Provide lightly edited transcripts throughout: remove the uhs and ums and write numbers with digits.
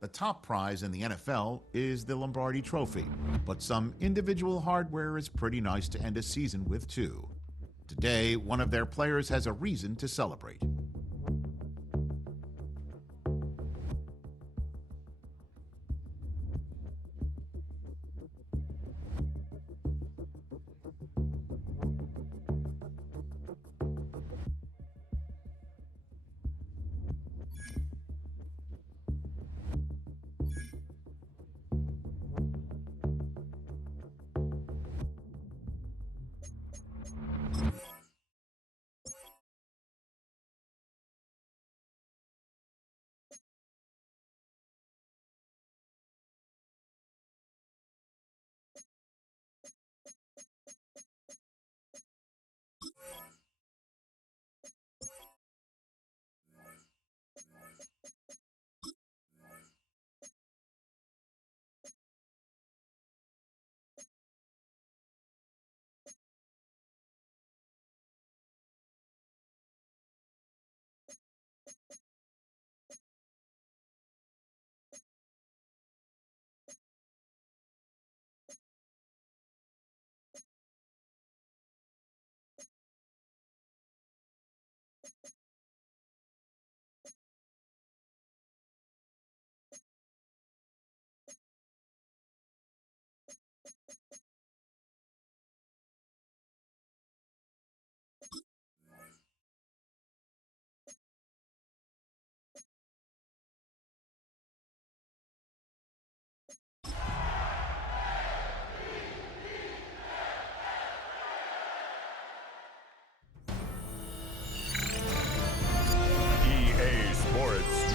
The top prize in the NFL is the Lombardi Trophy, but some individual hardware is pretty nice to end a season with too. Today, one of their players has a reason to celebrate.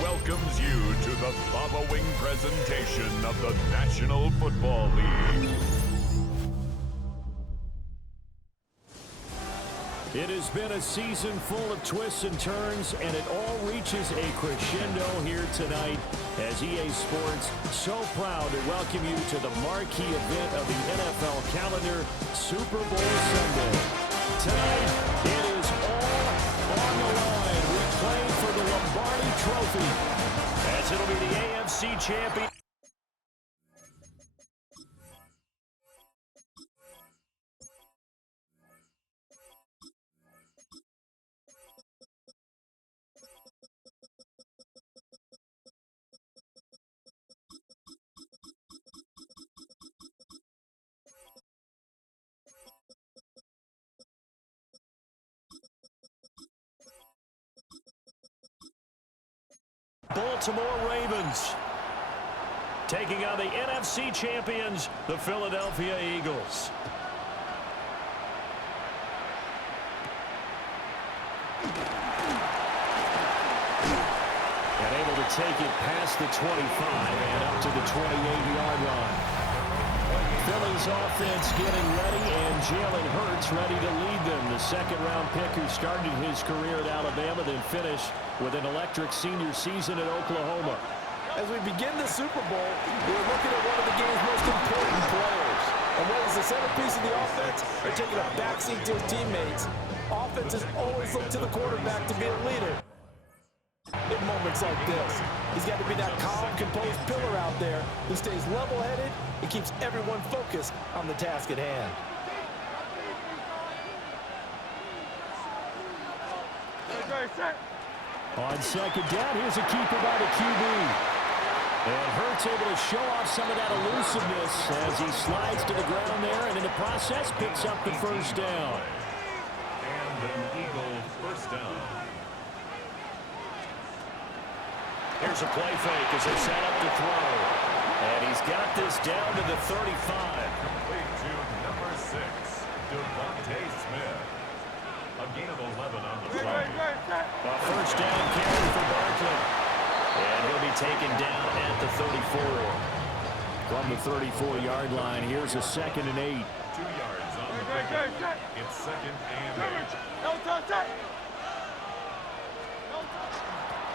Welcomes you to the following presentation of the National Football League. It has been a season full of twists and turns, and it all reaches a crescendo here tonight as EA Sports so proud to welcome you to the marquee event of the NFL calendar, Super Bowl Sunday. Tonight, it is all on the line. We play for the Lombardi Trophy, as it'll be the AFC champion. Baltimore Ravens taking on the NFC champions, the Philadelphia Eagles. And able to take it past the 25 and up to the 28-yard line. Philly's offense getting ready, and Jalen Hurts ready to lead them. The second-round pick who started his career at Alabama, then finished with an electric senior season at Oklahoma. As we begin the Super Bowl, we're looking at one of the game's most important players. And whether it's the centerpiece of the offense or taking a backseat to his teammates, offenses always look to the quarterback to be a leader. In moments like this, he's got to be that calm, composed pillar out there who stays level-headed and keeps everyone focused on the task at hand. On second down, here's a keeper by the QB. And Hurts able to show off some of that elusiveness as he slides to the ground there, and in the process picks up the first down. And an Eagles first down. Here's a play fake as they set up to throw. And he's got this down to the 35. Complete to number 6, Devontae Smith. A gain of 11 on the play. A first down carry for Barkley. And he'll be taken down at the 34. From the 34-yard line, here's a 2nd and 8. 2 yards on the pickup. It's 2nd and 8.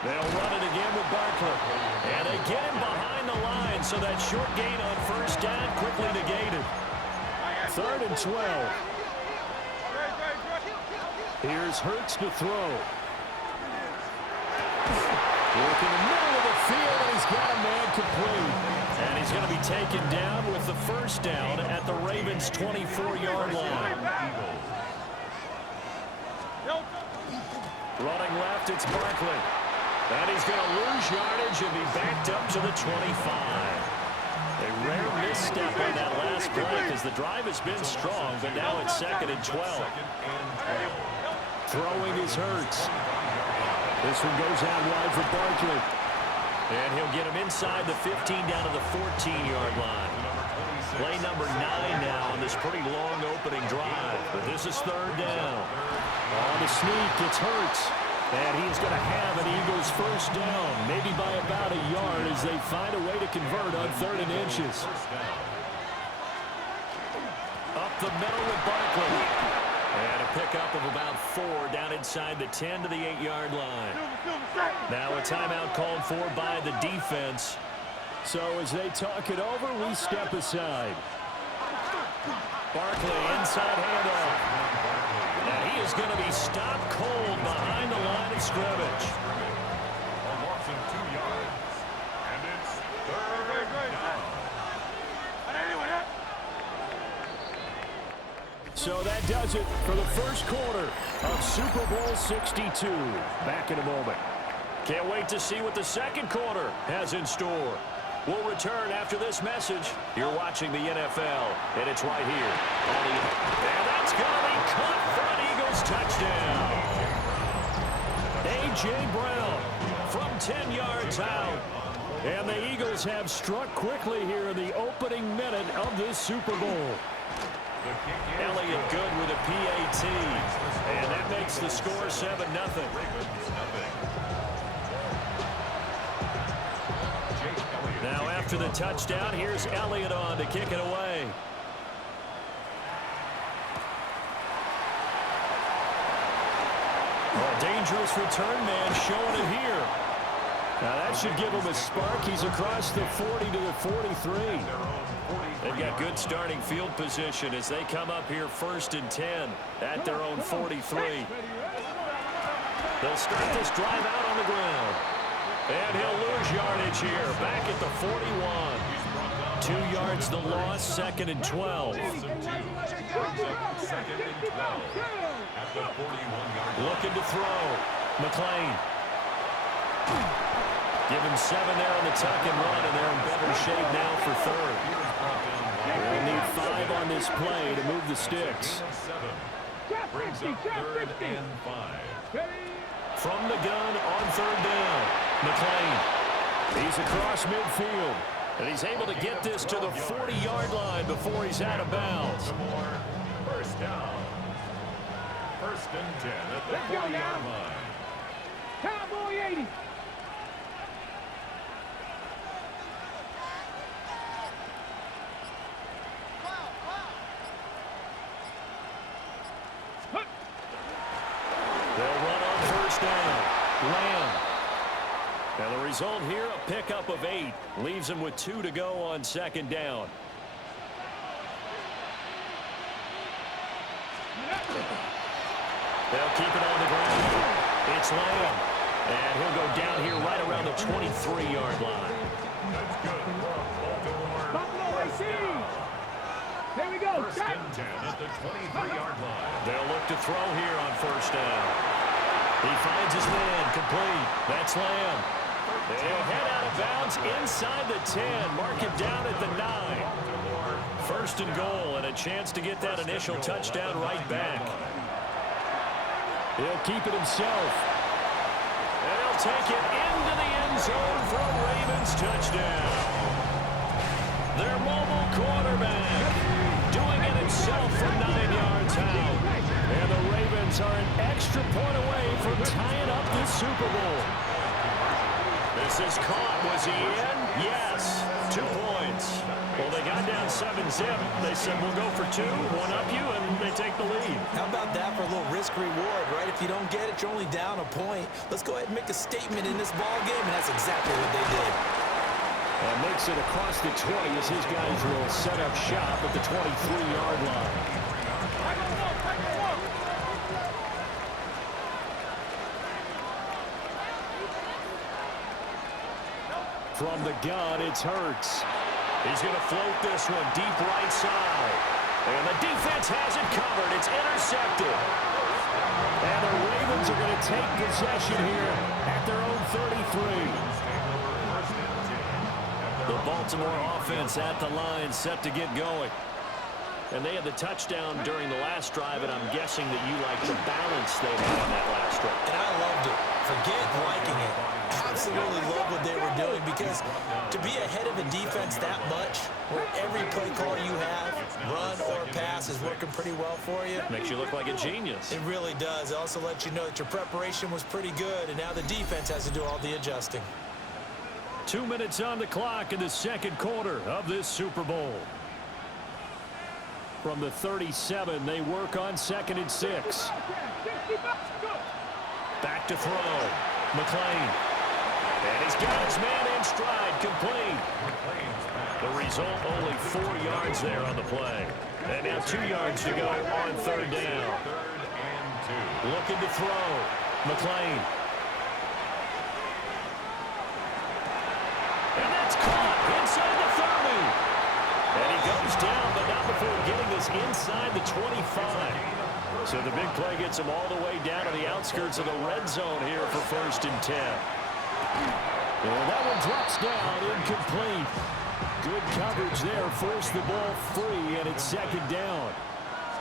They'll run it again with Barkley. And they get him behind the line, so that short gain on first down quickly negated. 3rd and 12. Here's Hurts to throw. Work in the middle of the field, and he's got a man complete. And he's going to be taken down with the first down at the Ravens' 24-yard line. Running left, it's Barkley. And he's going to lose yardage and be backed up to the 25. A rare misstep on that last play because the drive has been strong, but now it's 2nd and 12. Throwing is Hurts. This one goes out wide for Barkley. And he'll get him inside the 15 down to the 14-yard line. Play number 9 now on this pretty long opening drive. But this is 3rd down. On the sneak, it's Hurts. And he's going to have an Eagles first down, maybe by about a yard as they find a way to convert on 3rd and inches. Up the middle with Barkley. And a pickup of about 4 down inside the 10 to the 8-yard line. Now a timeout called for by the defense. So as they talk it over, we step aside. Barkley inside handoff. And he is going to be stopped cold behind the line of scrimmage. A loss of 2 yards. And it's 3rd down. So that does it for the first quarter of Super Bowl 62. Back in a moment. Can't wait to see what the second quarter has in store. We'll return after this message. You're watching the NFL, and it's right here. And that's going to be caught for an Eagles touchdown. A.J. Brown from 10 yards out. And the Eagles have struck quickly here in the opening minute of this Super Bowl. Elliott good with a PAT. And that makes the score 7-0. Now after the touchdown, here's Elliott on to kick it away. Oh, dangerous return man showing it here. Now that should give him a spark. He's across the 40 to the 43. They've got good starting field position as they come up here 1st and 10 at their own 43. They'll start this drive out on the ground. And he'll lose yardage here, back at the 41. 2 yards the loss, 2nd and 12. Looking to throw. McLean. Give him 7 there on the tuck and run, and they're in better shape now for 3rd. They'll need 5 on this play to move the sticks. Brings up 3rd and 5. From the gun on 3rd down. McLean. He's across midfield. And he's able to get this to the 40-yard line before he's out of bounds. First down. 1st and 10 at the 40-yard line. Cowboy 80. They'll run on 1st down. Lamb. Now the result here, a pickup of 8. Leaves him with 2 to go on 2nd down. They'll keep it on the ground. It's Lamb. And he'll go down here right around the 23-yard line. That's good. Baltimore. Buffalo AC. There we go. 1st and 10 at the 23-yard line. They'll look to throw here on 1st down. He finds his man, complete. That's Lamb. They'll head out of bounds inside the 10. Mark it down at the 9. 1st and goal, and a chance to get that initial touchdown right back. He'll keep it himself. And he'll take it into the end zone for a Ravens touchdown. Their mobile quarterback doing it himself from 9 yards out. And the Ravens are an extra point away from tying up this Super Bowl. This is caught. Was he in? Yes. 2 points. Well, they got down 7-zip. They said, we'll go for 2, one up you, and they take the lead. How about that for a little risk-reward, right? If you don't get it, you're only down a point. Let's go ahead and make a statement in this ball game, and that's exactly what they did. And makes it across the 20 as his guys will set up shop at the 23-yard line. From the gun, it's Hurts. He's going to float this one deep right side. And the defense has it covered. It's intercepted. And the Ravens are going to take possession here at their own 33. The Baltimore offense at the line, set to get going. And they had the touchdown during the last drive, and I'm guessing that you like the balance they had on that last drive. And I loved it. Forget liking it. Absolutely love what they were doing, because to be ahead of a defense that much, where every play call you have, run or pass, is working pretty well for you. Makes you look like a genius. It really does. It also lets you know that your preparation was pretty good, and now the defense has to do all the adjusting. 2 minutes on the clock in the second quarter of this Super Bowl. From the 37, they work on 2nd and 6. Back to throw. McLean. And he's got his man in stride, complete. The result, only 4 yards there on the play. And now 2 yards to go on 3rd down. Looking to throw. McLean. And that's caught inside the 30. And he goes down, but not before getting this inside the 25. So the big play gets him all the way down to the outskirts of the red zone here for 1st and 10. And that one drops down, incomplete. Good coverage there, forced the ball free, and it's 2nd down.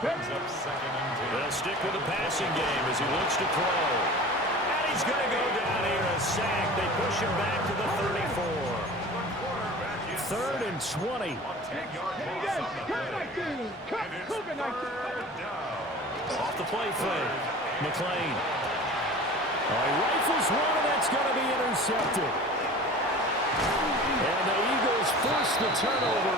They'll stick with the passing game as he looks to throw. And he's going to go down here, a sack. They push him back to the 34. 3rd and 20. Off the play fake. McLean. He rifles one, and that's going to be intercepted. And the Eagles force the turnover.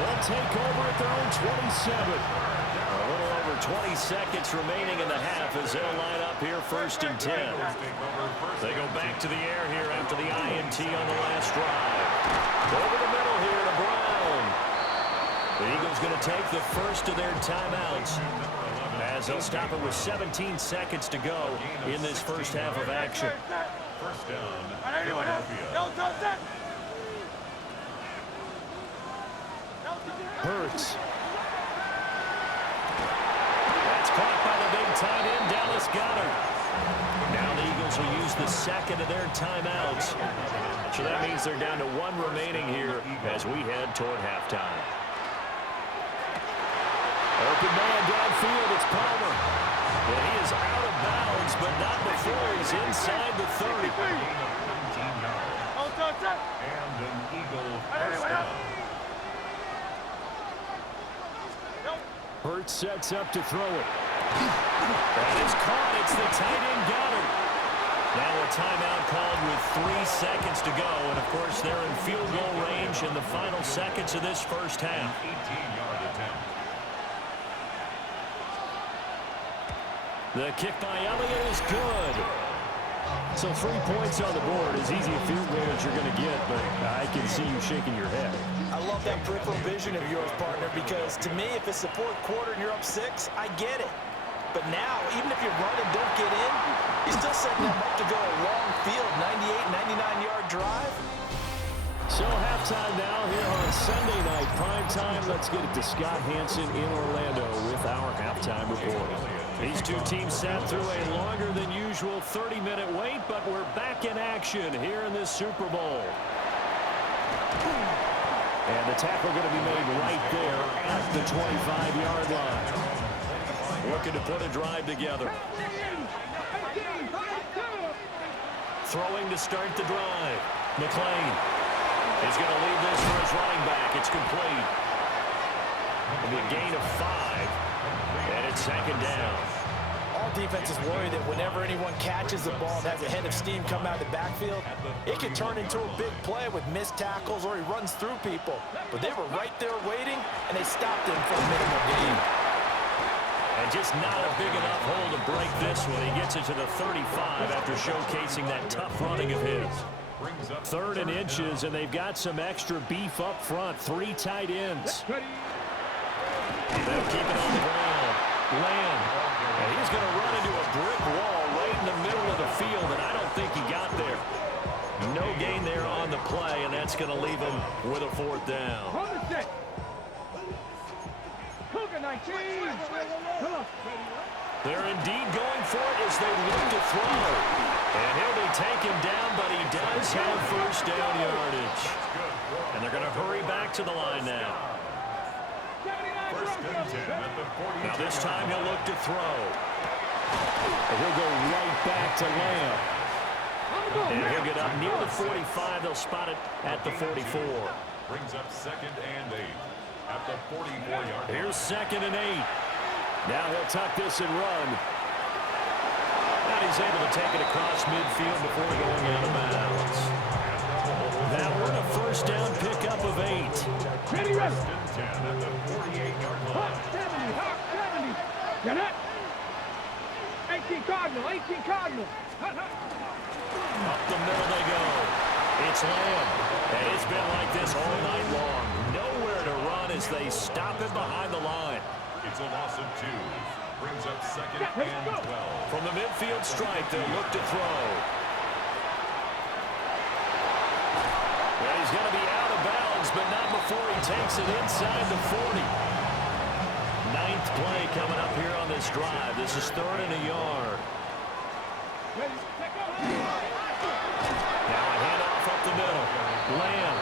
They'll take over at their own 27. A little over 20 seconds remaining in the half as they'll line up here 1st and 10. They go back to the air here after the INT on the last drive. Over the middle here to Brown. The Eagles going to take the first of their timeouts as they'll stop it with 17 seconds to go in this first half of action. First down, Philadelphia. Hurts. That's caught by the big tight end, Dallas Goedert. Now the Eagles will use the second of their timeouts. So that means they're down to 1 remaining here as we head toward halftime. Open man downfield, it's Palmer. And he is out of bounds, but not before he's inside the 30. And an Eagle first down. Hurts sets up to throw it. And it's caught. It's the tight end Goddard. Now a timeout called with 3 seconds to go. And, of course, they're in field goal range in the final seconds of this first half. 18-yard attempt. The kick by Elliott is good. So 3 points on the board. As easy a field goal as you're going to get, but I can see you shaking your head. I love that peripheral vision of yours, partner, because to me, if it's the 4th quarter and you're up 6, I get it. But now, even if you run and don't get in, you're still setting them up to go a long field, 98, 99-yard drive. So halftime now here on Sunday night. Prime time. Let's get it to Scott Hansen in Orlando with our halftime report. These two teams sat through a longer than usual 30-minute wait, but we're back in action here in this Super Bowl. And the tackle going to be made right there at the 25-yard line. Looking to put a drive together. Throwing to start the drive. McLean. He's going to leave this for his running back. It's complete. It'll be a gain of 5. And it's 2nd down. All defenses worry that whenever anyone catches the ball and has a head of steam come out of the backfield, it can turn into a big play with missed tackles or he runs through people. But they were right there waiting, and they stopped him for a minimal gain. And just not a big enough hole to break this one. He gets it to the 35 after showcasing that tough running of his. 3rd and inches, and they've got some extra beef up front. 3 tight ends. They'll keep it on the ground. Lamb. And he's going to run into a brick wall right in the middle of the field, and I don't think he got there. No gain there on the play, and that's going to leave him with a 4th down. Hold the set. Cougar 19. Come on. They're indeed going for it as they look to throw. And he'll be taken down, but he does have 1st down yardage. And they're going to hurry back to the line now. Now this time he'll look to throw. And he'll go right back to Lamb. And he'll get up near the 45. They'll spot it at the 44. Brings up 2nd and 8 at the 44-yard line. Here's 2nd and 8. Now he'll tuck this and run. And he's able to take it across midfield before going out of bounds. Now we're in a 1st down pickup of 8. Ready, ready. 10 at the 48-yard line. Hawk 70, Hawk 70. Get up. 18 Cardinal, 18 Cardinal. Up the middle they go. It's Lamb. And it's been like this all night long. Nowhere to run as they stop him behind the line. It's a loss of 2. Brings up 2nd and 12. From the midfield stripe, they'll look to throw. Well, he's going to be out of bounds, but not before he takes it inside the 40. 9th play coming up here on this drive. This is 3rd and a yard. Now a handoff up the middle. Lamb.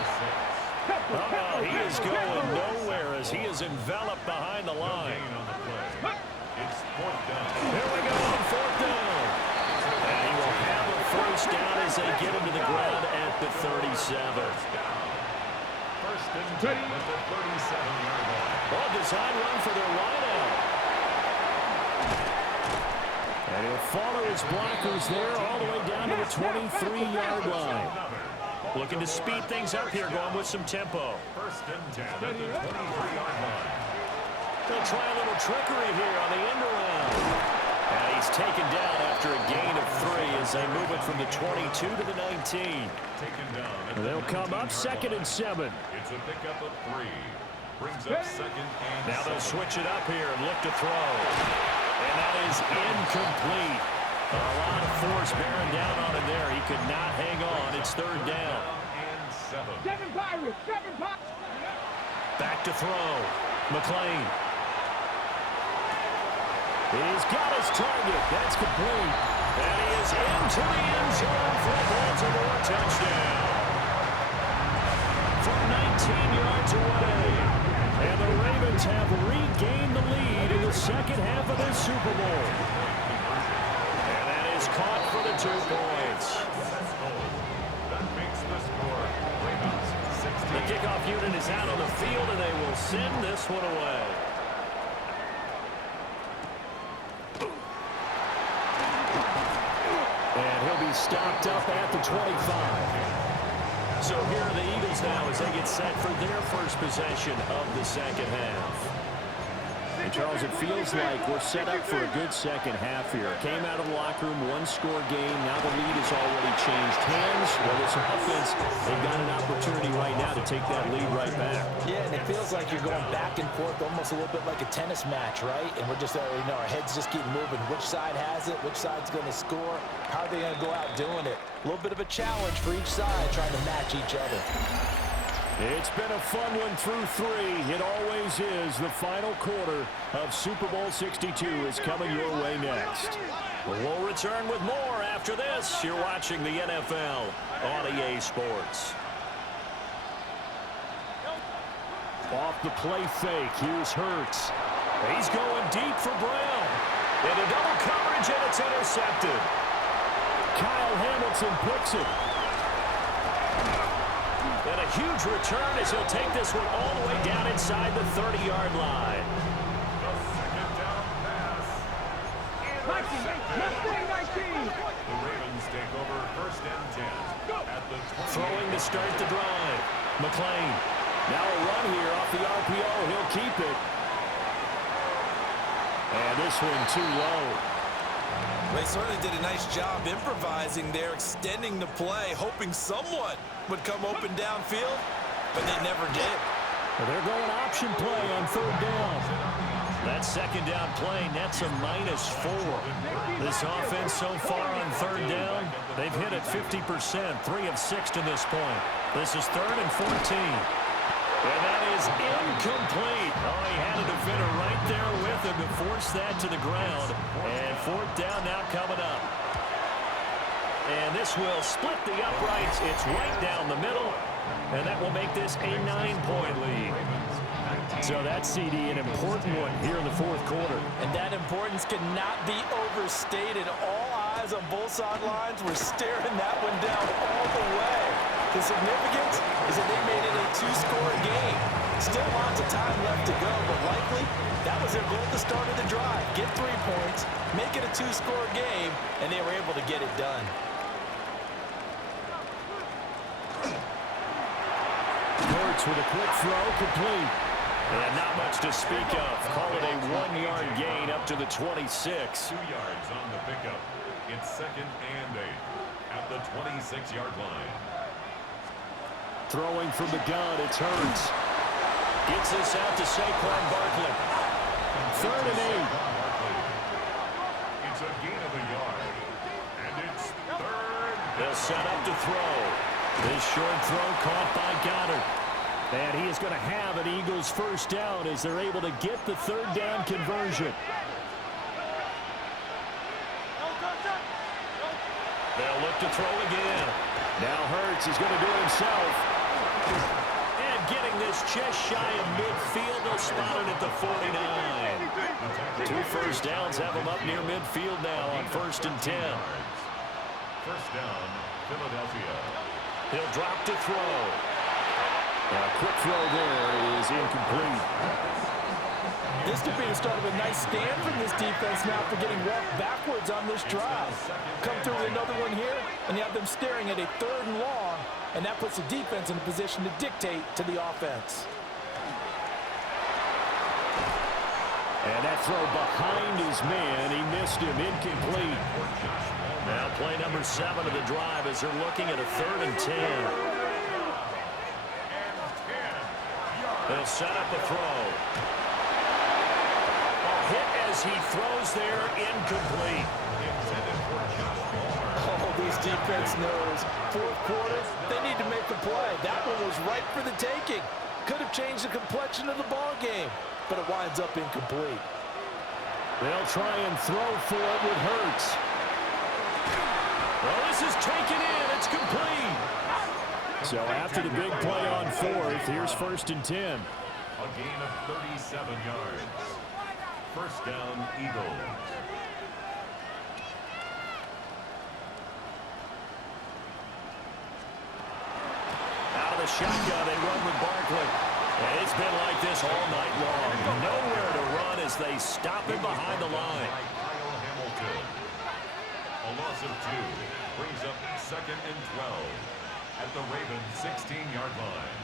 Oh, he is going nowhere as he is enveloped behind the line. It's 4th down. Here we go on 4th down. And he will have a 1st down as they get him to the ground at the 37. 1st and 10 at the 37-yard line. Well, design run for their wideout. And he'll follow his blockers there all the way down to the 23-yard line. Looking to speed things up here, going with some tempo. 1st and 10 at the 23-yard line. They'll try a little trickery here on the end around. And he's taken down after a gain of 3 as they move it from the 22 to the 19. Taken down. And they'll come up 2nd and 7. It's a pickup of 3. Brings up 2nd and Now they'll 7. switch it up here and look to throw. And that is incomplete. A lot of force bearing down on him there. He could not hang on. It's 3rd down. And 7. 7 Pirates, 7 Pirates. Back to throw. McLean. He's got his target. That's complete. And he is into the end zone for a Baltimore touchdown. From 19 yards away. And the Ravens have regained the lead in the 2nd half of this Super Bowl. And that is caught for the 2 points. That makes the score. Ravens 16. The kickoff unit is out on the field, and they will send this one away. And he'll be stopped up at the 25. So here are the Eagles now as they get set for their first possession of the 2nd half. And Charles, it feels like we're set up for a good 2nd half here. Came out of the locker room, 1-score game. Now the lead has already changed hands. Well, this offense, they've got an opportunity right now to take that lead right back. Yeah, and it feels like you're going back and forth almost a little bit like a tennis match, right? And we're just, our heads just keep moving. Which side has it? Which side's going to score? How are they going to go out doing it? A little bit of a challenge for each side trying to match each other. It's been a fun one through 3. It always is. The final quarter of Super Bowl 62 is coming your way next. We'll return with more after this. You're watching the NFL on EA Sports. Off the play fake. Here's Hurts. He's going deep for Brown. Into double coverage, and it's intercepted. Kyle Hamilton picks it. And a huge return as he'll take this one all the way down inside the 30-yard line. The 2nd down pass. 19. The Ravens take over 1st and 10 at the 20. Throwing to start the drive. McLean. Now a run here off the RPO. He'll keep it. And this one too low. They certainly did a nice job improvising there, extending the play, hoping someone would come open downfield, but they never did. Well, they're going option play on 3rd down. That 2nd down play nets a -4. This offense so far on 3rd down, They've hit it 50%, 3 of 6 to this point. This is 3rd and 14. And that is incomplete. Oh, he had a defender right there with him to force that to the ground. And 4th down now coming up. And this will split the uprights. It's right down the middle. And that will make this a 9-point lead. So that CD, an important one here in the 4th quarter. And that importance cannot be overstated. All eyes on both sidelines were staring that one down all the way. The significance is that they made it a 2-score game. Still lots of time left to go, but likely that was their goal at the start of the drive. Get 3 points, make it a 2-score game, and they were able to get it done. Hurts with a quick throw, complete. And not much to speak of. Call it a 1-yard gain up to the 26. 2 yards on the pickup. It's 2nd and 8 at the 26-yard line. Throwing from the gun, it's Hurts. Gets this out to Saquon Barkley. 3rd and 8. It's a gain of a yard. And it's 3rd. They'll set up to throw. This short throw caught by Goddard. And he is going to have an Eagles 1st down as they're able to get the 3rd down conversion. They'll look to throw again. Now Hurts is going to do it himself. And getting this just shy of midfield, they'll spot it at the 49. 2 first downs have him up near midfield now on 1st and 10. 1st down, Philadelphia. He'll drop to throw. And a quick throw there is incomplete. This could be the start of a nice stand from this defense now for getting walked backwards on this drive. Come through with another one here, and you have them staring at a 3rd and long, and that puts the defense in a position to dictate to the offense. And that throw behind his man, he missed him, incomplete. Now play number 7 of the drive as they're looking at a 3rd and 10. They'll set up the throw. A hit as he throws there, incomplete. Oh, this defense knows. 4th quarter, they need to make the play. That one was right for the taking. Could have changed the complexion of the ball game, but it winds up incomplete. They'll try and throw for it with Hurts. Well, this is taken in. It's complete. So after the big play on 4th, here's 1st and 10. A gain of 37 yards. 1st down, Eagles. Out of the shotgun, they run with Barkley. And it's been like this all night long. Nowhere to run as they stop him behind the line. Kyle Hamilton. A loss of 2 brings up 2nd and 12 at the Ravens 16-yard line.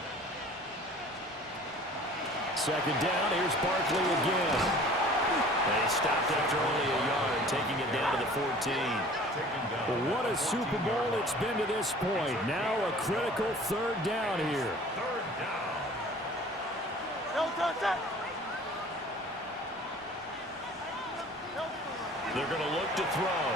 2nd down, here's Barkley again. They stopped after only a yard, taking it down to the 14. Well, what a Super Bowl it's been to this point. Now a critical 3rd down here. 3rd down. They're going to look to throw.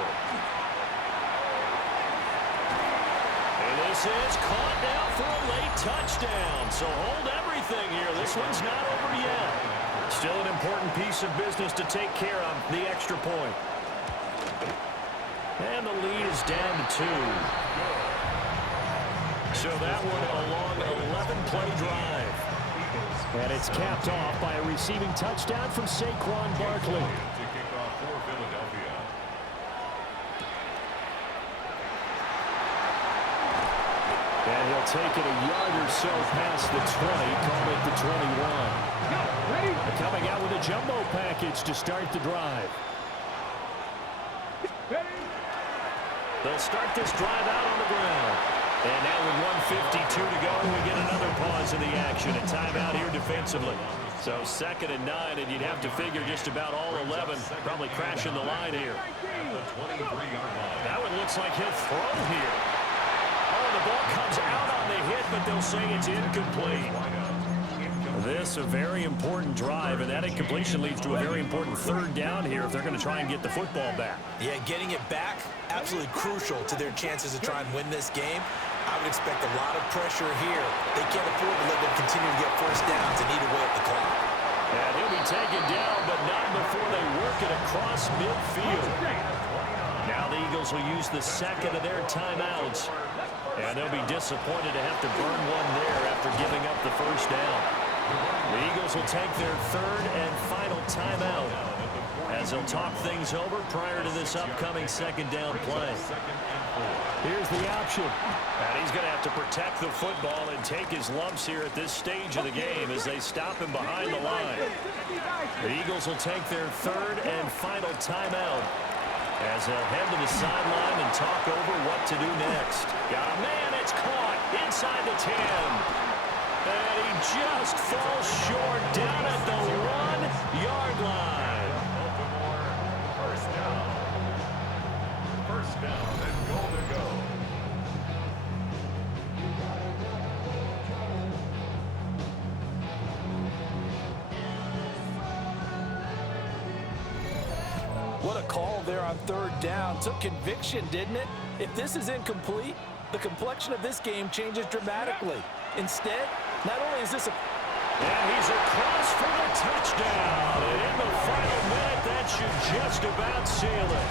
And this is caught now for a late touchdown. So hold everything here. This one's not over yet. Still an important piece of business to take care of, the extra point. And the lead is down to 2. So that one a long 11-play drive. And it's capped off by a receiving touchdown from Saquon Barkley. To kick off for Philadelphia. And he'll take it a yard or so past the 20, call it the 21. They're coming out with a jumbo package to start the drive. They'll start this drive out on the ground. And now with 1:52 to go, we get another pause in the action. A timeout here defensively. So 2nd and 9, and you'd have to figure just about all 11 probably crashing the line here. At the 23-yard line. That one looks like he'll throw here. Oh, the ball comes out on the hit, but they'll say it's incomplete. This a very important drive, and that incompletion leads to a very important third down here if they're going to try and get the football back. Yeah, getting it back, absolutely crucial to their chances to try and win this game. I would expect a lot of pressure here. They can't afford to let them continue to get first downs and eat away at the clock. And he'll be taken down, but not before they work it across midfield. Now the Eagles will use the second of their timeouts. And they'll be disappointed to have to burn one there after giving up the first down. The Eagles will take their third and final timeout as they'll talk things over prior to this upcoming second down play. Here's the option. And he's going to have to protect the football and take his lumps here at this stage of the game as they stop him behind the line. The Eagles will take their third and final timeout as they'll head to the sideline and talk over what to do next. Got a man, it's caught inside the 10. And he just falls short down at the 1-yard line. First down. First down and goal to go. What a call there on third down. Took conviction, didn't it? If this is incomplete, the complexion of this game changes dramatically. Instead, not only is this a... And he's across for the touchdown. And in the final minute, that should just about seal it.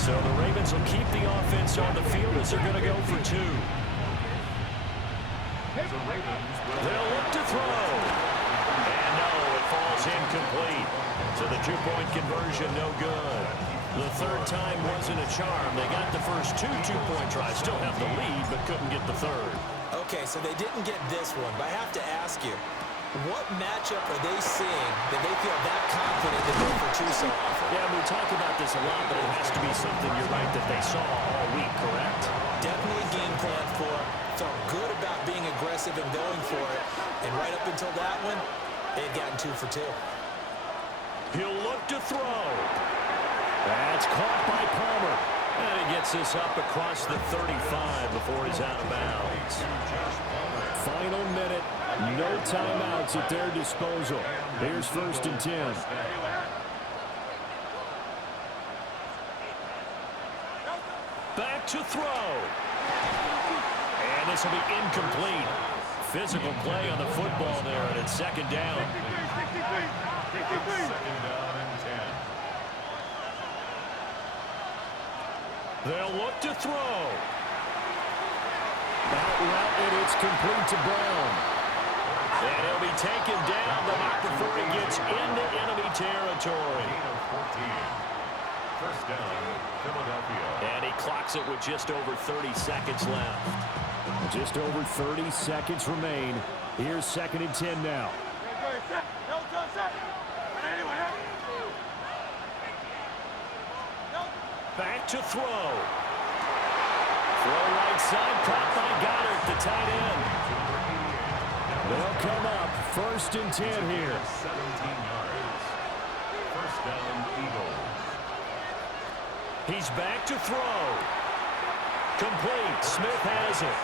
So the Ravens will keep the offense on the field as they're going to go for two. They'll look to throw. And no, it falls incomplete. So the two-point conversion, no good. The third time wasn't a charm. They got the first two two-point tries. Still have the lead, but couldn't get the third. Okay, so they didn't get this one, but I have to ask you, what matchup are they seeing that they feel that confident to go for two so often? Yeah, we talk about this a lot, but it has to be something, you're right, that they saw all week, correct? Definitely game plan for it. Felt good about being aggressive and going for it. And right up until that one, they've gotten 2 for 2. He'll look to throw. That's caught by Palmer. And he gets this up across the 35 before he's out of bounds. Final minute. No timeouts at their disposal. Here's 1st and 10. Back to throw. And this will be incomplete. Physical play on the football there, and it's second down. Second down and 10. They'll look to throw. Out route, and it's complete to Brown. And he'll be taken down, but not before he gets into enemy territory. Gain of 14. First down, Philadelphia. And he clocks it with just over 30 seconds left. Just over 30 seconds remain. Here's 2nd and 10 now. Back to throw. Throw right side, caught by Goddard, the tight end. They'll come up 1st and 10 here. 17 yards. First down, Eagles. He's back to throw. Complete. Smith has it.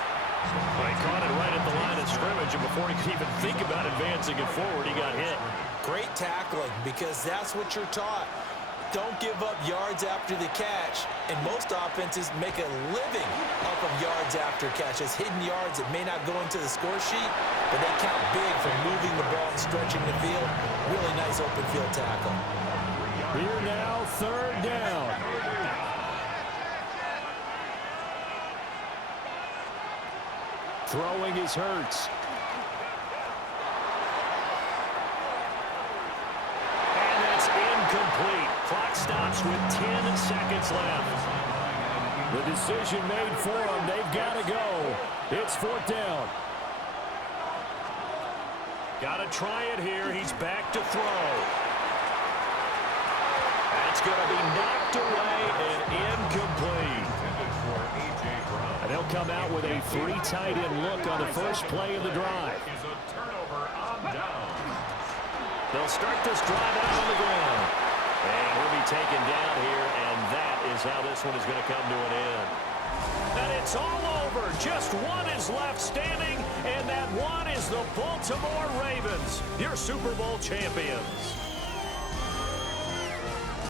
Well, he caught it right at the line of scrimmage, and before he could even think about advancing it forward, he got hit. Great tackling, because that's what you're taught. Don't give up yards after the catch, and most offenses make a living off of yards after catches, hidden yards that may not go into the score sheet, but they count big for moving the ball and stretching the field. Really nice open field tackle. Here now, 3rd down. Throwing is Hurts. And that's incomplete. Clock stops with 10 seconds left. The decision made for them. They've got to go. It's 4th down. Got to try it here. He's back to throw. That's going to be knocked away and incomplete. And they'll come out with a 3 tight end look on the first play of the drive. Is a turnover on downs. They'll start this drive out on the ground. And he'll be taken down here, and that is how this one is going to come to an end. And it's all over. Just one is left standing, and that one is the Baltimore Ravens, your Super Bowl champions.